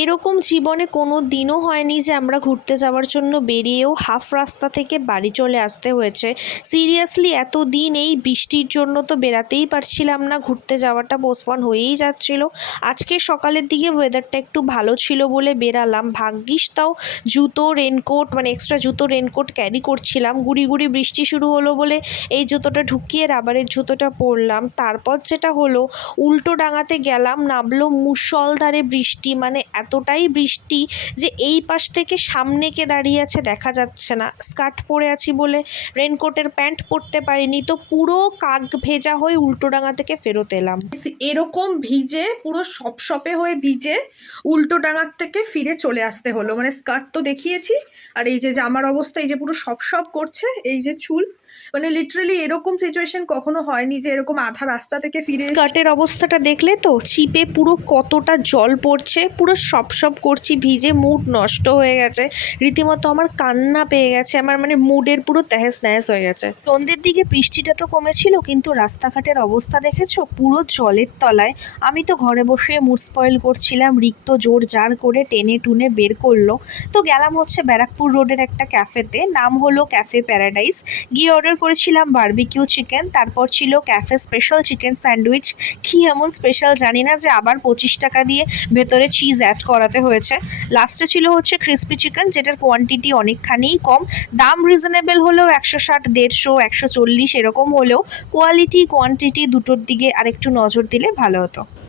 এরকম জীবনে কোনো দিনও হয়নি যে আমরা ঘুরতে যাওয়ার জন্য বেরিয়েও হাফ রাস্তা থেকে বাড়ি চলে আসতে হয়েছে। সিরিয়াসলি এত দিন এই বৃষ্টির জন্য তো বেরাতেই পারছিলাম না, ঘুরতে যাওয়াটা পোস্টপন হয়েই যাচ্ছিল। আজকে সকালের দিকে ওয়েদারটা একটু ভালো ছিল বলে বেরালাম। ভাগ্যিস তাও জুতো রেনকোট মানে এক্সট্রা জুতো রেনকোট ক্যারি করছিলাম। গুড়ি গুড়ি বৃষ্টি শুরু হলো বলে এই জুতোটা ঢুকিয়ে রাবারের জুতোটা পরলাম। তারপর যেটা হলো, উল্টো ডাঙাতে গেলাম, নামলো মুষলধারে বৃষ্টি মানে এতটাই বৃষ্টি যে এই পাশ থেকে সামনে কে দাঁড়িয়ে আছে দেখা যাচ্ছে না। স্কার্ট পরে আছি বলে রেনকোটের প্যান্ট পরতে পারিনি তো পুরো কাক ভেজা হয়ে উল্টো ডাঙা থেকে ফেরত এলাম। এরকম ভিজে, পুরো সপসপে হয়ে ভিজে উল্টো ডাঙার থেকে ফিরে চলে আসতে হলো। মানে স্কার্ট তো দেখিয়েছি, আর এই যে জামার অবস্থা, এই যে পুরো সপ সপ করছে, এই যে চুল মানে লিটারালি এরকম সিচুয়েশন কখনো হয়নি যে এরকম আধা রাস্তা থেকে ফিরে স্কার্টের অবস্থাটা দেখলে তো, চিপে পুরো কতটা জল পড়ছে, পুরো সপ সব করছি, ভিজে মুড নষ্ট হয়ে গেছে। রীতিমতো আমার কান্না পেয়ে গেছে, আমার মানে মুডের পুরো তেহেস নেহেস হয়ে গেছে। সন্ধ্যের দিকে বৃষ্টিটা তো কমেছিল, কিন্তু রাস্তাঘাটের অবস্থা দেখেছ? পুরো জলের তলায়। আমি তো ঘরে বসে মুড স্পয়েল করছিলাম, রিক্ত জোর জার করে টেনে টুনে বের করল। তো গেলাম হচ্ছে ব্যারাকপুর রোডের একটা ক্যাফেতে, নাম হলো ক্যাফে প্যারাডাইস। গিয়ে অর্ডার করেছিলাম বারবিকিউ চিকেন তারপর ছিল ক্যাফে স্পেশাল চিকেন স্যান্ডউইচ কী এমন স্পেশাল জানি না যে আবার পঁচিশ টাকা দিয়ে ভেতরে চিজ অ্যাড করাতে হয়েছে। লাস্টে ছিল হচ্ছে ক্রিসপি চিকেন যেটার কোয়ান্টিটি অনেকখানিই কম। দাম রিজনেবল হলেও একশো ষাট, দেড়শো, একশো চল্লিশ এরকম হলেও কোয়ালিটি কোয়ান্টিটি দুটোর দিকে আরেকটু নজর দিলে ভালো হতো।